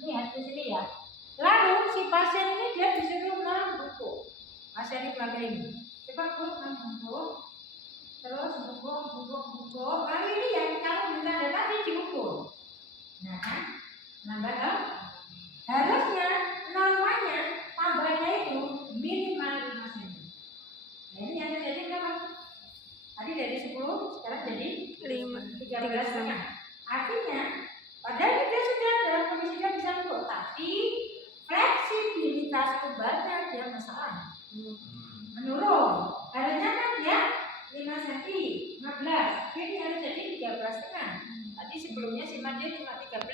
Ini harus di sini ya. Lalu si pasien ini dia disuruh membungkuk. Pasien ini pelanggar ini. Coba Bu membungkuk. Terus bungkuk. Lalu ini yang kalau ditanda tadi diukur. Nah kan, nambah dong. Harusnya normanya tambahnya itu minimal 5 cm. Nah ini yang terjadi berapa? Tadi dari 10, sekarang jadi 13,5. Artinya, padahal dia sudah dalam kondisi dia bisa bungkuk, tapi fleksibilitas lumbarnya dia masalah. Menurun. Harusnya kan dia 5 cm, 15. Ini harus jadi 13,5. Tadi sebelumnya simak dia cuma 13.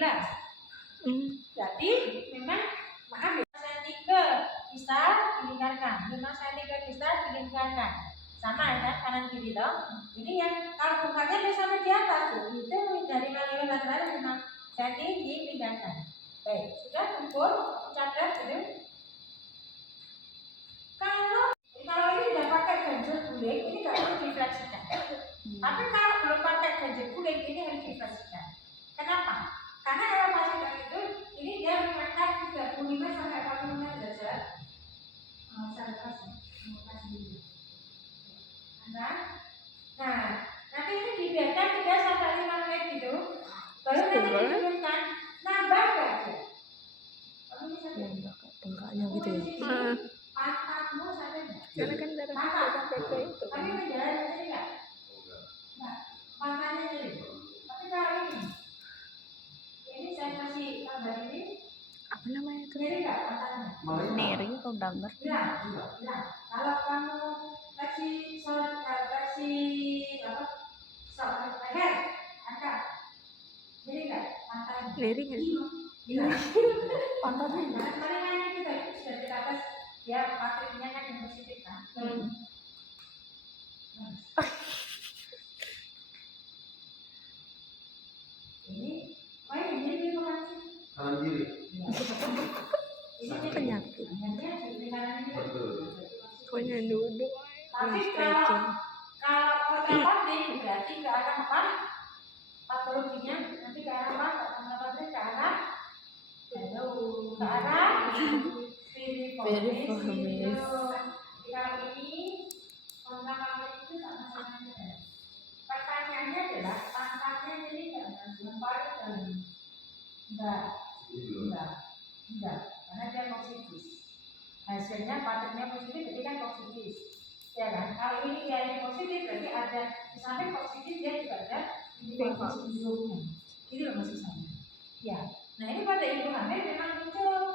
Jadi memang maaf ya, 5 cm bisa dilingkarkan, 5 cm bisa dilingkarkan. Sama kan kanan kiri toh. Ini yang kalau bungkaknya dia sampai di atas tuh, itu dari maliran lateral 5 cm dilingkarkan. Baik, sudah ukur, catat gitu. Kalau ini udah pakai ganjil guling, ini nggak perlu difleksikan. Tapi kalau belum pakai ganjil guling, ini harus difleksikan. Kenapa? Karena kalau masih dari itu, ini dia mengangkat 35 sampai 45 derajat. Saya kasih dulu. Nah, nanti ini dibiarkan 3 sampai 5 menit gitu. Baru nanti diturunkan, nambah gak dia? Bengkaknya gitu ya. Pantatmu sampai enggak? Karena kan darah sampai ke itu. Tapi menjalan jadi enggak? Enggak. Pantatnya jadi. Tapi kalau ini saya kasih gambar ini. Apa namanya itu? Jadi enggak pantatnya? Nering atau damar? Ya. Kalau kamu versi apa? Leher, angkat. Jadi enggak pantatnya? Nering ya? Iya. Pantatnya. Kemarin kita sudah kita tes ya patrinya kan yang positif kan. Ini kanan kiri. Ini penyakit. Betul. Pokoknya duduk. Tapi kalau ortopedi berarti ke arah apa? Patologinya nanti ke arah apa? Patologi ke arah piriformis. Kalau ini kontak itu tak masalah. Pertanyaannya adalah pantatnya jadi lempar dalam. Enggak, karena dia koksitis. Hasilnya patutnya positif, berarti kan koksitis, ya kan? Kalau ini dia ini positif, berarti ada di samping koksitis dia juga ada infeksi hidungnya. Gitu loh maksud saya. Ya, nah ini pada ibu hamil memang muncul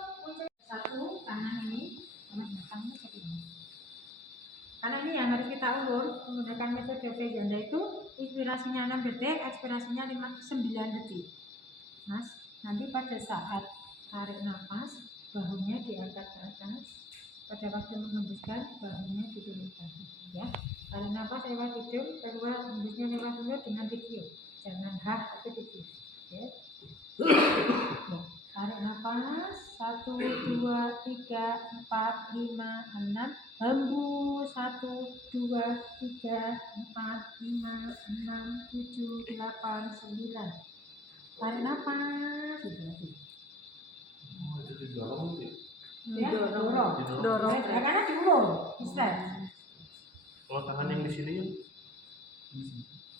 satu tangan ini, sama belakangnya satu ini. Karena ini yang harus kita ulur menggunakan metode Vejanda itu inspirasinya 6 detik, ekspirasinya 9 detik. Mas, nanti pada saat tarik nafas, bahunya diangkat ke atas. Pada waktu menghembuskan, bahunya diturunkan. Ya, tarik nafas lewat hidung, keluar hembusnya lewat mulut dengan video. Jangan hak tapi video. Ya. Tarik nafas 1, 2, 3, 4, 5, 6. Hembus 1, 2, 3, 4, 5, 6, 7, 8, 9. Tarik nafas. Oh, itu didorong itu. Ya, Dorong. karena diulur, bisa. Kalau tangan yang di sini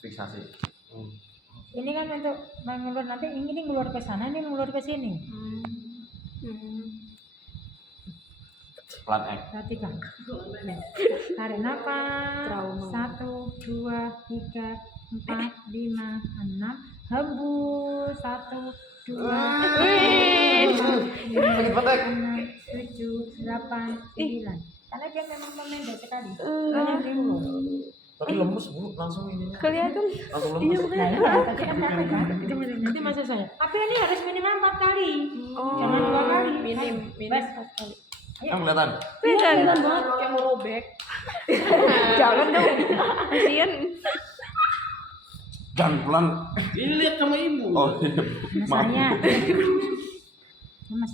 fiksasi. Ini kan untuk mengulur nanti ini ngulur ke sana, ini ngulur ke sini. Plan X. Perhatikan. Tarik nafas. 1, 2, 3, 4, 5, 6. Hembus 1, 2, 3, 4, 5, 6, 7, 8, 9. Karena dia memang memendek sekali. Hanya diulur. Tapi lemes Bu, langsung ininya. Kelihatan. Langsung Iya, lemes. benar. Tadi kan capek kan? Nanti maksud saya. Tapi ini harus minimal 4 kali. Oh, Jangan 2 kali. minim Bas. 4 kali. Kan kelihatan. Kelihatan banget kayak mau robek. Jangan dong. Kasian. Jangan pelan. Ini lihat sama ibu. Oh iya. Maaf. Saya lemas.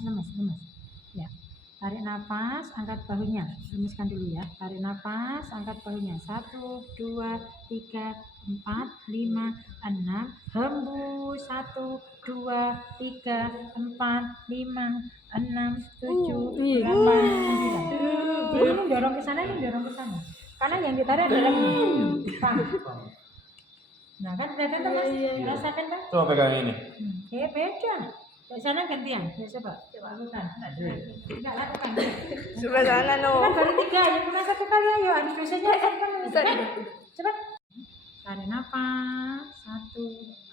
Ya. Tarik nafas, angkat bahunya. Lemaskan dulu ya. Tarik nafas, angkat bahunya. 1, 2, 3, 4, 5, 6. Hembus. 1, 2, 3, 4, 5, 6, 7, 8, 9. Ini dorong ke sana, ini dorong ke sana. Karena yang ditarik adalah ini. Paham? Nah kan kelihatan tuh mas, rasakan kan? Coba pegang ini. Oke, beda. Di sana gantian, ya coba lakukan. Enggak lakukan. Sebelah sana no. Kan baru 3, yang pernah 1 kali ayo. Adi dosanya Bisa. Coba. Tarik nafas, 1,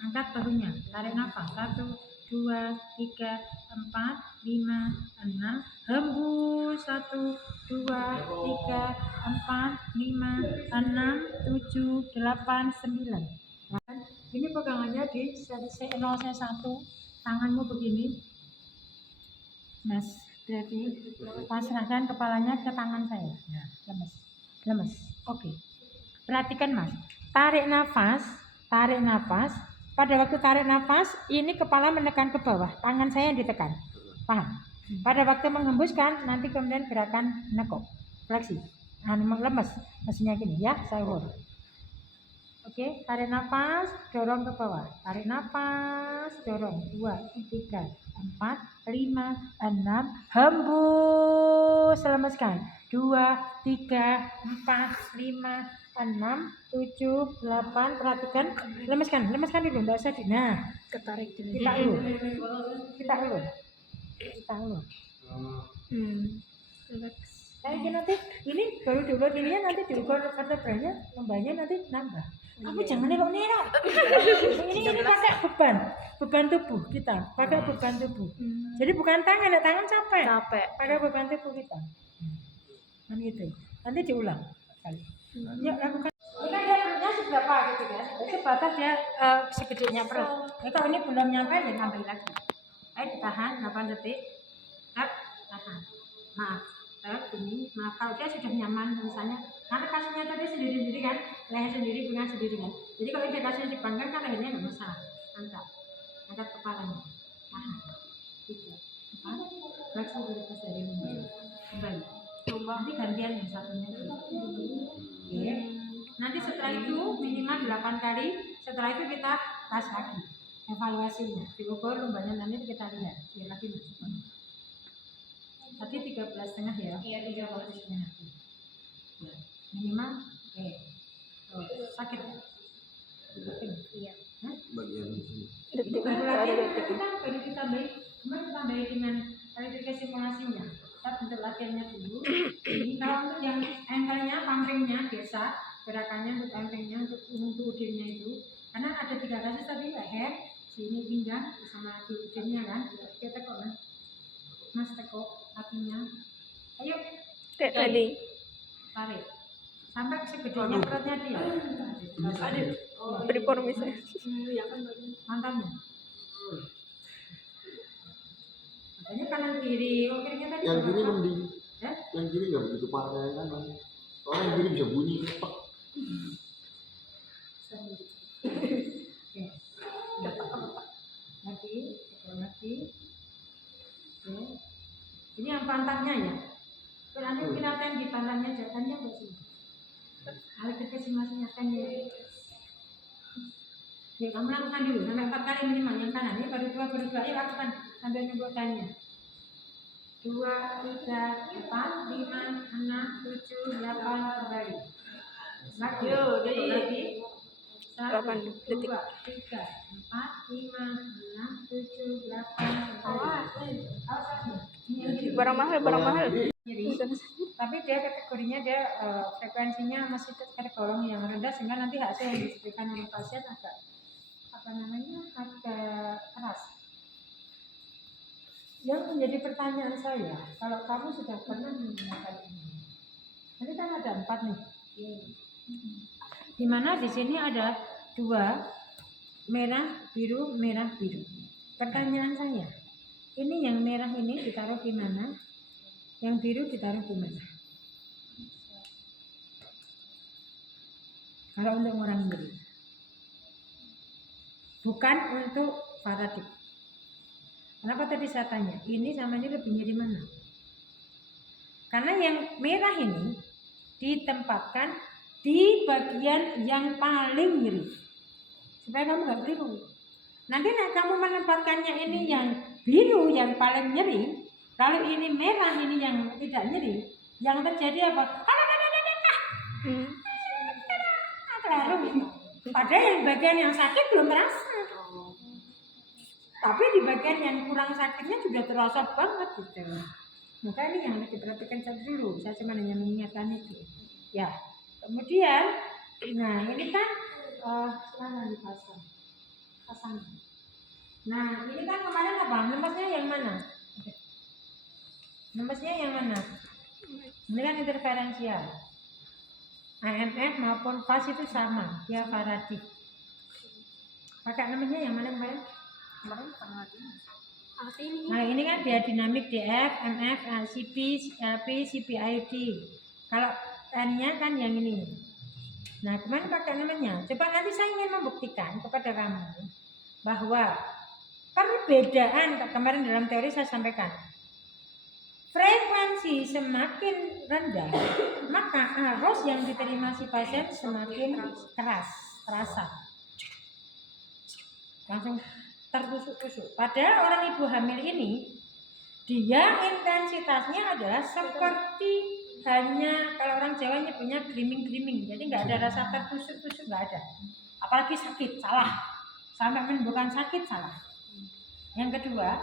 angkat bahunya. Tarik nafas, 1, 2, 3, 4, 5, 6. Hembus, 1, 2, 3, 4, 5, 6, 7, 8, 9. Ini pegangannya di C0, C1, tanganmu begini, mas, berarti pasrahkan kepalanya ke tangan saya. Nah, lemes, oke. Perhatikan mas, tarik nafas. Pada waktu tarik nafas, ini kepala menekan ke bawah, tangan saya yang ditekan, paham? Pada waktu menghembuskan, nanti kemudian gerakan nekuk, fleksi, lemes, maksudnya gini ya, saya hold. Oke, tarik nafas, dorong ke bawah. Tarik nafas, dorong. 2, 3, 4, 5, 6. Hembus, lemaskan. 2, 3, 4, 5, 6, 7, 8. Perhatikan, lemaskan dulu, enggak usah di. Nah, Ketarik dulu. Kita ulu. Relax. Kayak nanti ini baru diukur ininya, nanti diukur vertebranya, lembahnya nanti nambah. Kamu jangan nerok. Ini pakai beban tubuh kita, pakai beban tubuh. Jadi bukan tangan, tangan capek. Pakai beban tubuh kita. Kan gitu. Nanti diulang kali. Yuk lakukan. Ini kan dia perutnya seberapa gitu kan? Itu batas dia segedenya perut. Ini kalau ini belum nyampe, ya nambah lagi. Ayo ditahan 8 detik. Tahan. Maaf. Ini, maaf kalau dia sudah nyaman misalnya, karena kasusnya tadi sendiri kan, leher sendiri, pinggang sendiri kan. Jadi kalau dia kasusnya dipanggang kan lehernya nggak masalah. Angkat kepalanya, tahan, 3, 4, fleksi berikas dari menuju, kembali. Nanti gantian yang satunya. Oke. Nanti setelah itu minimal 8 kali. Setelah itu kita tes lagi evaluasinya, diukur lembahnya, nanti kita lihat dia lagi masuk. Tadi 13,5 ya? Iya, 13,5. Ya, minimal, sakit. Iya. Bagian sini. Kita baru ditambahin, kemarin ditambahin dengan verifikasi simulasinya. Kita bentuk latihannya dulu. Ini kalau untuk yang ankle-nya, pumping-nya biasa, gerakannya untuk ankle-nya, untuk udinnya itu, karena ada 3 kasus tadi, leher, sini pinggang, sama di udinnya kan, kita tekuk kan. Mas tekuk kakinya, ayo Kayak tadi. tarik sampai segedenya perutnya dia. Triformisnya. Mantannya. Makanya kanan kiri, kirinya tadi. Yang kiri mending. Yang kiri nggak begitu parah yang kanan. Soalnya yang kiri bisa bunyi. Lagi. Oke. Ini yang pantatnya ya. Nanti mungkin akan di pantatnya jawabannya enggak sih? Alat kesimasinya kan ya. Ya, kamu lakukan dulu sampai 4 kali minimal yang kanan. Ini baru 2, ya lakukan sambil nyebutkannya. 2, 3, 4, 5, 6, 7, 8 kembali. Lagi. Lagi. 1, 2, 3, 4, 5, 6, 7, 8. Awas lagi. Barang mahal. Tapi dia kategorinya frekuensinya masih tergolong yang rendah, sehingga nanti hasil yang diberikan oleh pasien agak keras. Yang menjadi pertanyaan saya, kalau kamu sudah pernah menggunakan ini kan ada 4 nih, dimana di sini ada 2 merah biru. Pertanyaan saya, ini yang merah ini ditaruh di mana? Yang biru ditaruh di mana? Kalau untuk orang beri, bukan untuk paradigma. Kenapa tadi saya tanya, ini sama ini lebih nyeri mana? Karena yang merah ini ditempatkan di bagian yang paling nyeri. Supaya kamu nggak keliru. Nanti kamu menempatkannya ini yang biru yang paling nyeri, kalau ini merah ini yang tidak nyeri, yang terjadi apa? Padahal yang bagian yang sakit belum terasa. Tapi di bagian yang kurang sakitnya sudah terasa banget gitu. Maka ini yang harus diperhatikan dulu. Saya cuma hanya mengingatkan itu. Ya. Kemudian, nah ini kan sekarang dipasang. Pasang. Nah ini kan kemarin apa? Nembesnya yang mana? Nembesnya yang mana? Ini kan interferensial. AMF maupun FAS itu sama, dia Faraday. Pakai namanya yang mana kemarin? Nah ini kan dia dinamik DF, MF, CP, LP, CPID. Kalau N-nya kan yang ini. Nah kemarin pakai namanya. Coba nanti saya ingin membuktikan kepada kamu bahwa perbedaan kemarin dalam teori saya sampaikan. Frekuensi semakin rendah, maka arus yang diterima si pasien semakin keras, terasa. Langsung tertusuk-tusuk. Padahal orang ibu hamil ini, dia intensitasnya adalah seperti hanya, kalau orang Jawa nyebutnya griming-griming. Jadi nggak ada rasa tertusuk-tusuk, nggak ada. Apalagi sakit, salah. Sampai menimbulkan sakit, salah. Yang kedua,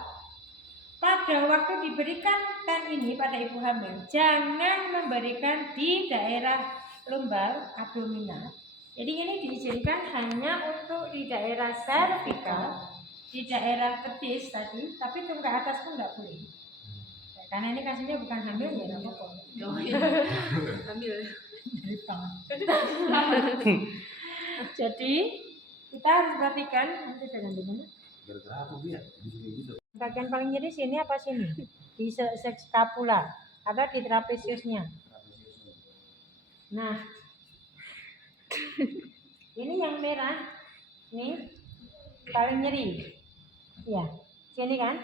pada waktu diberikan TEN ini pada ibu hamil, jangan memberikan di daerah lumbar abdominal. Jadi ini diizinkan hanya untuk di daerah cervical, di daerah betis tadi, tapi tungkai atas pun nggak boleh. Karena ini kasusnya bukan hamil ya, nggak apa-apa. Hamil. Jadi kita harus perhatikan nanti dengan gimana. Gara-gara apa biar gitu. Bagian paling nyeri sini apa sini? Di scapula atau di trapesiusnya. Nah, ini yang merah, ini paling nyeri. Ya, sini kan?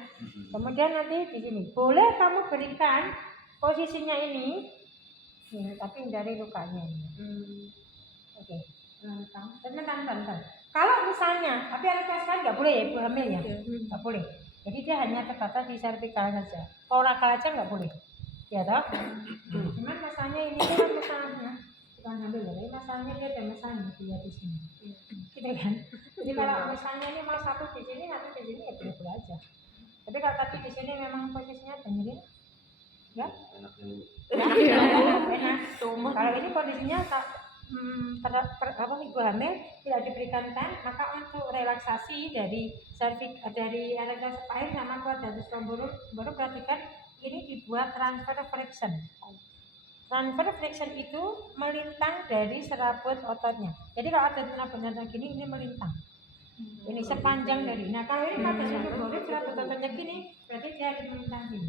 Kemudian nanti di sini. Boleh kamu berikan posisinya ini, tapi dari lukanya ini. Oke. Bentar. Kalau misalnya, tapi anak sekali nggak boleh ya ibu hamil ya, nggak boleh. Jadi dia hanya terbatas di cervical saja. Torakal aja nggak boleh, ya toh. Cuman masalahnya ini kan masalahnya bukan hamil ya, tapi masalahnya dia ada masalahnya dia di sini, gitu kan. Jadi kalau misalnya ini mau satu di sini, satu di sini ya boleh aja. Tapi kalau tadi di sini memang posisinya banyak ya. Enak. Kalau ini kondisinya ibu hamil tidak diberikan TEN, maka untuk relaksasi dari dari area spine sama quadratus lumborum baru perhatikan ini dibuat transfer friction. Transfer friction itu melintang dari serabut ototnya. Jadi kalau ada serabutnya gini, ini melintang. Ini sepanjang dari. Nah kalau ini quadratus lumborum serabut ototnya gini, berarti dia melintang gini.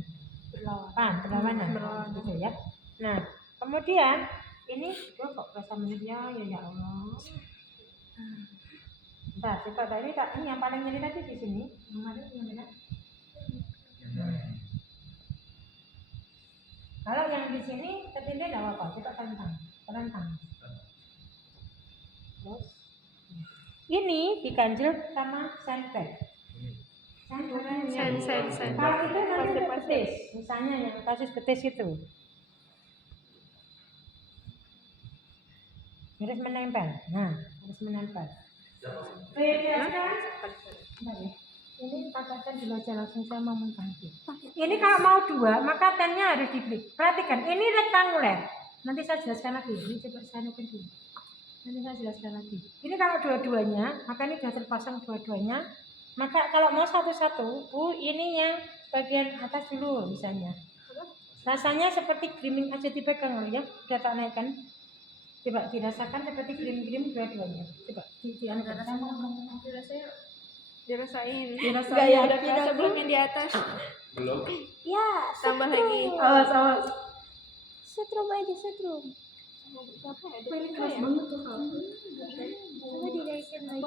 Berlawanan. Gitu ya. Nah kemudian ini kok rasa menirnya ya Allah. Bentar, coba tadi ini yang paling nyeri tadi di sini. Yang mana? Kalau yang di sini ketindih enggak apa-apa, coba tentang. Terus ini diganjel sama sandbag. Sen. Kalau itu nanti betis, misalnya yang kasus betis itu. Harus menempel. Nah, harus menempel. Bedakan. Ini pakaikan dulu aja langsung saya mau mengganti. Ini kalau mau dua, maka tennya harus dibeli. Perhatikan, ini rektanguler. Nanti saya jelaskan lagi. Ini coba saya nukil dulu. Nanti saya jelaskan lagi. Ini kalau dua-duanya, maka ini sudah terpasang dua-duanya. Maka kalau mau satu-satu, Bu, ini yang bagian atas dulu misalnya. Rasanya seperti griming aja dipegang ya. Sudah tak naikkan. Coba dirasakan seperti krim-krim dua-duanya. Coba diangkat. Dirasain. Gak ya, Ada belum yang di atas. Belum. Ya, tambah lagi. Awas. Setrum aja, setrum. Paling keras banget tuh kalau. Coba dinaikin lagi.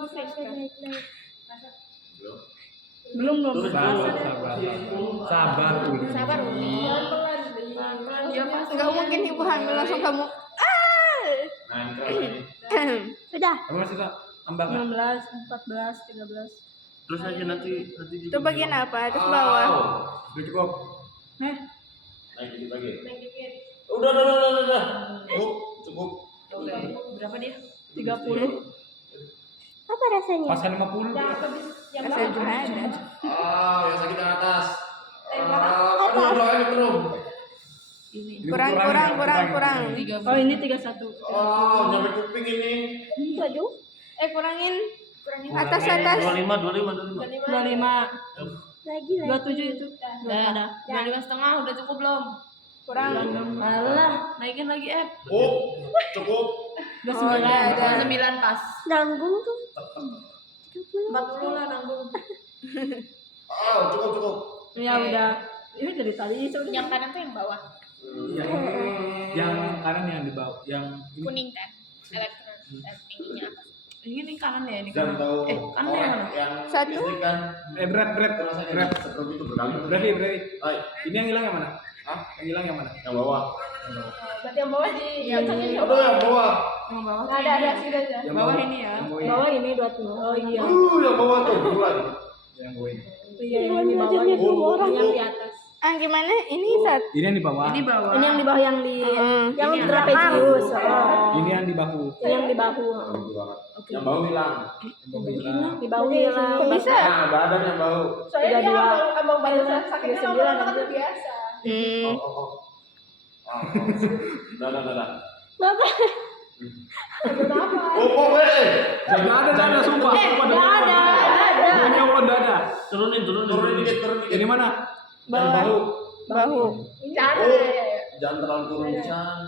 Belum. Sabar. Sabar, Umi. Pelan-pelan. Ya, Mas. Enggak mungkin ibu hamil langsung kamu. Nah, ini keras ini. Sudah. Kamu masih tak tambah nggak? 16, 14, 13. Terus aja nanti juga. Itu bagian apa? Terus bawah. Udah cukup. Nah, Naik dikit lagi. naik dikit. Udah. Cukup. Berapa dia? 30. Apa rasanya? Paskan 50. Yang lebih yang Rasanya bawah. juga ada. Yang sakit yang atas. Tembak. Ayo turun. Ini. Kurang. Oh, ini 31. Nyampe kuping ini. Waduh. Kurangin. Atas. 25. 25. Lagi. 27 itu. Udah ada. 25,5 udah cukup belum? Kurang. Alah, naikin lagi Cukup. Udah Oh, ada. 9 pas. Nanggung tuh. 40 lah nanggung. Cukup. Ya udah. Ini dari tadi itu udah. Yang kanan tuh yang bawah. Yang kanan yang di bawah, yang ini. Kuning kan? Elektron. Ininya apa? Ini kanan ya, ini Dan kanan. tahu Kanan yang mana? yang Satu. istrikan berat seperti itu berkali. Berarti Ini yang hilang yang mana? Yang hilang yang mana? Yang bawah. Berarti yang bawah di Yang yang Aduh, yang bawah. Yang bawah. ada sudah. Yang Bawah ini ya. Yang bawah. Bawah ini 20. Oh iya. Yang bawah tuh bulan. Yang bawah ini. Iya, yang di bawah itu orang yang di atas. Gimana? Ini saat Ini yang di bawah. Ini bawah. ini yang di bawah yang di yang Ini yang trapezius. Ini yang di bahu. Ini yang di bahu. Yang bawah hilang. Di bahu hilang. Kok bisa? Nah, badan yang bau. Soalnya dia abang badan sakitnya 9 biasa. Udah. Bapak. Enggak ada sumpah. Enggak ada. Demi Allah enggak ada. Turunin dikit. Ini mana? Bahu. Jangan terlalu turun San.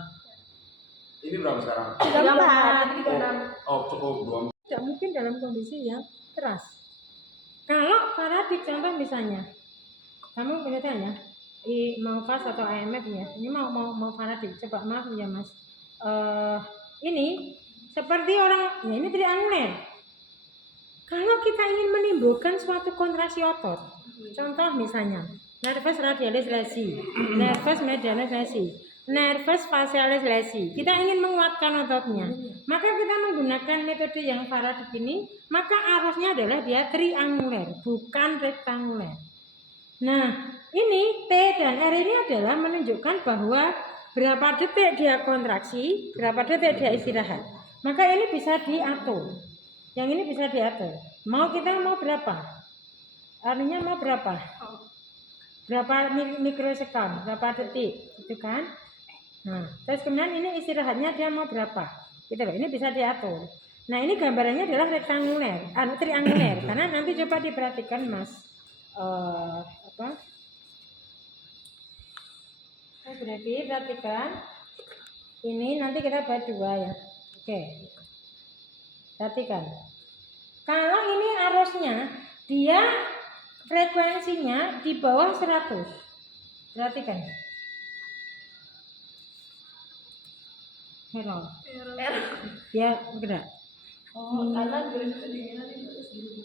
Ini berapa sekarang? 34. Cukup 2. Tidak mungkin dalam kondisi yang keras. Kalau Faraday contoh misalnya, kamu kelihatan ya, mau FAS atau IMF ya, ini mau Faraday, coba maaf ya mas, ini seperti orang, ya ini trianguler. Kalau kita ingin menimbulkan suatu kontraksi otot, contoh misalnya, nervus radialis lesi, nervus medialis lesi, nervus facialis lesi, kita ingin menguatkan ototnya, maka kita menggunakan metode yang Faraday ini, maka arusnya adalah dia trianguler, bukan rektanguler. Nah, ini T dan R ini adalah menunjukkan bahwa berapa detik dia kontraksi, berapa detik dia istirahat. Maka ini bisa diatur. Yang ini bisa diatur. Kita mau berapa? Artinya mau berapa? Berapa mikrosekund, berapa detik, gitu kan? Nah, terus kemudian ini istirahatnya dia mau berapa? Gitu loh, ini bisa diatur. Nah, ini gambarannya adalah rektanguler, trianguler. Karena nanti coba diperhatikan Mas. Berarti perhatikan. Ini nanti kita buat 2 ya. Oke. Perhatikan. Kalau ini arusnya, dia frekuensinya di bawah 100. Perhatikan. Error. Ya, gerak. Kanan itu dinginan itu terus gini.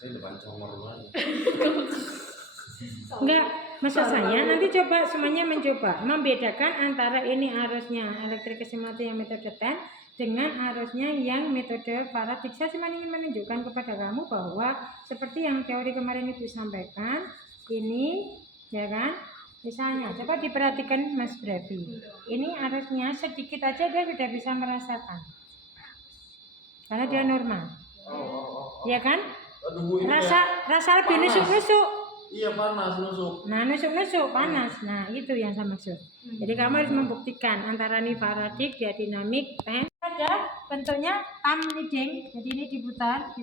Saya depan comor banget. Enggak, maksud saya nanti coba semuanya mencoba membedakan antara ini arusnya elektrikismati yang metode TEN dengan arusnya yang metode Faraday. Saya cuma ingin menunjukkan kepada kamu bahwa seperti yang teori kemarin Ibu sampaikan, ini ya kan, misalnya coba diperhatikan Mas Brevi, ini arusnya sedikit aja dia sudah bisa merasakan karena dia normal, ya kan? Aduh, ini Rasa lebih panas. nusuk-nusuk. Iya panas nusuk. Nah, nusuk-nusuk panas. Nah, itu yang saya maksud. Jadi kamu harus membuktikan antara nih Faraday, dia dinamik, TEN. Ada bentuknya thumb leading. Jadi ini diputar.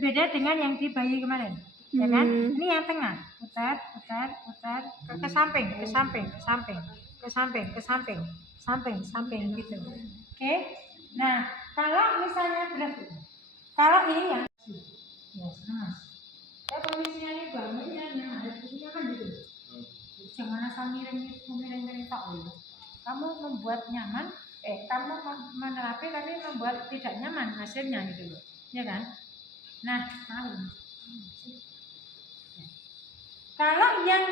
Beda dengan yang di bayi kemarin. Ya kan? Ini yang tengah. Putar, ke samping gitu. Oke. Nah, kalau misalnya berarti kalau ini yang ya panas. Kondisinya ini bangunnya yang ada posisinya kan gitu. Jangan asal miring tak boleh. Kamu membuat nyaman kamu menerapi tapi membuat tidak nyaman hasilnya gitu loh, ya kan? Nah, maaf. Kalau yang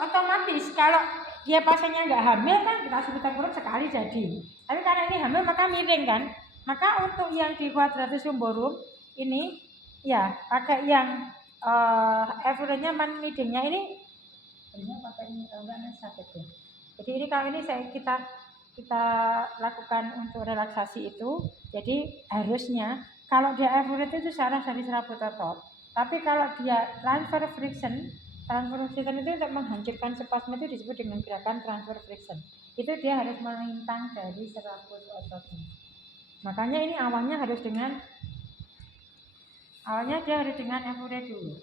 otomatis kalau dia pasiennya nggak hamil kan dikasih vitamin sekali jadi. Tapi karena ini hamil maka miring kan. Maka untuk yang di quadratus lumborum ini ya pakai yang effurennya manidingnya ini pakai ini kalau enggak sakit ya. Jadi ini kalau ini kita lakukan untuk relaksasi itu. Jadi harusnya kalau dia effuren itu saraf dari serabut otot. Tapi kalau dia transfer friction itu untuk menghancurkan spasme itu disebut dengan gerakan transfer friction. Itu dia harus melintang dari serabut ototnya. Makanya ini awalnya dia harus dengan effure dulu.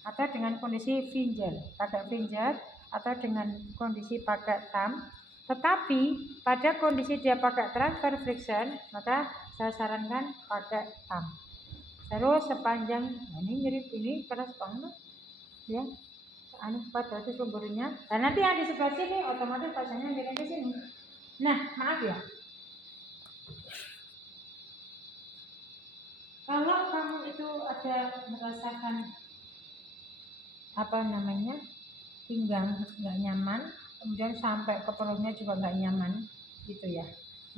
Atau dengan kondisi finger, pakai finger atau dengan kondisi pakai thumb. Tetapi pada kondisi dia pakai transfer friction, maka saya sarankan pakai thumb. Terus sepanjang ini nyeri ini keras banget ya. Quadratus lumborumnya. Dan nanti yang di sebelah sini otomatis pasiennya miring ke sini. Nah, maaf ya. Kalau kamu itu ada merasakan pinggang nggak nyaman, kemudian sampai ke perutnya juga nggak nyaman, gitu ya.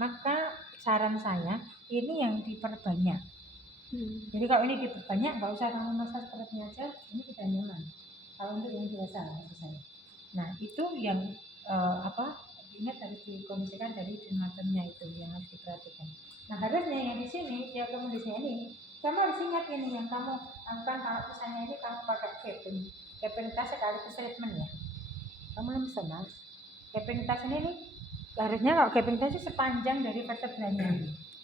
Maka saran saya ini yang diperbanyak. Jadi kalau ini diperbanyak, nggak usah kamu masak perutnya aja, ini sudah nyaman. Kalau untuk yang biasa maksud saya. Nah itu yang ingat harus dikondisikan dari dermatomnya itu yang harus diperhatikan. Nah harusnya yang di sini dia kondisinya ini, kamu harus ingat ini yang kamu lakukan kalau misalnya ini kamu pakai gaping tas sekaligus treatment ya. Kamu lemes mas. Gaping tas ini nih harusnya kalau gaping tas itu sepanjang dari vertebranya,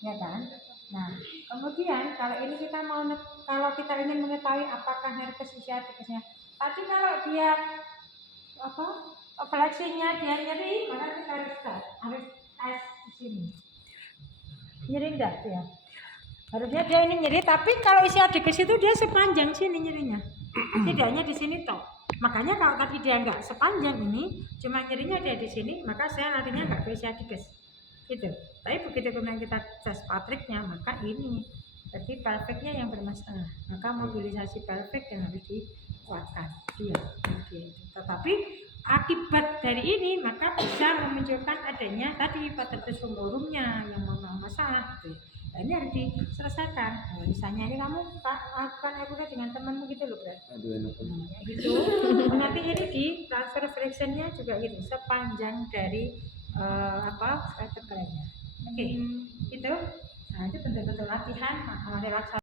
ya kan? Nah kemudian kalau ini kalau kita ingin mengetahui apakah herpes ischiaticusnya tadi kalau dia fleksinya dia nyeri, maka kita harus tes di sini. Nyeri enggak ya? Harusnya dia ini nyeri, tapi kalau ischiaticus itu dia sepanjang sini nyerinya. Tidak hanya di sini toh. Makanya kalau tadi dia enggak sepanjang ini, cuma nyerinya dia di sini, maka saya larinya enggak ke ischiaticus. Gitu. Tapi begitu kemudian kita tes Patricknya, maka ini jadi pelviknya yang bermasalah. Maka mobilisasi pelvik yang harus dikuatkan. Dia. Tetapi akibat dari ini maka bisa memunculkan adanya tadi quadratus lumborumnya yang masalah. Gitu. Nah, ini harus diselesaikan. Nah, misalnya ini kamu lakukan effure dengan temanmu gitu loh, Bro. Gitu. Nanti ini di transfer frictionnya juga gitu, sepanjang dari vertebranya. Oke, itu. Nah, itu betul-betul latihan relaksasi.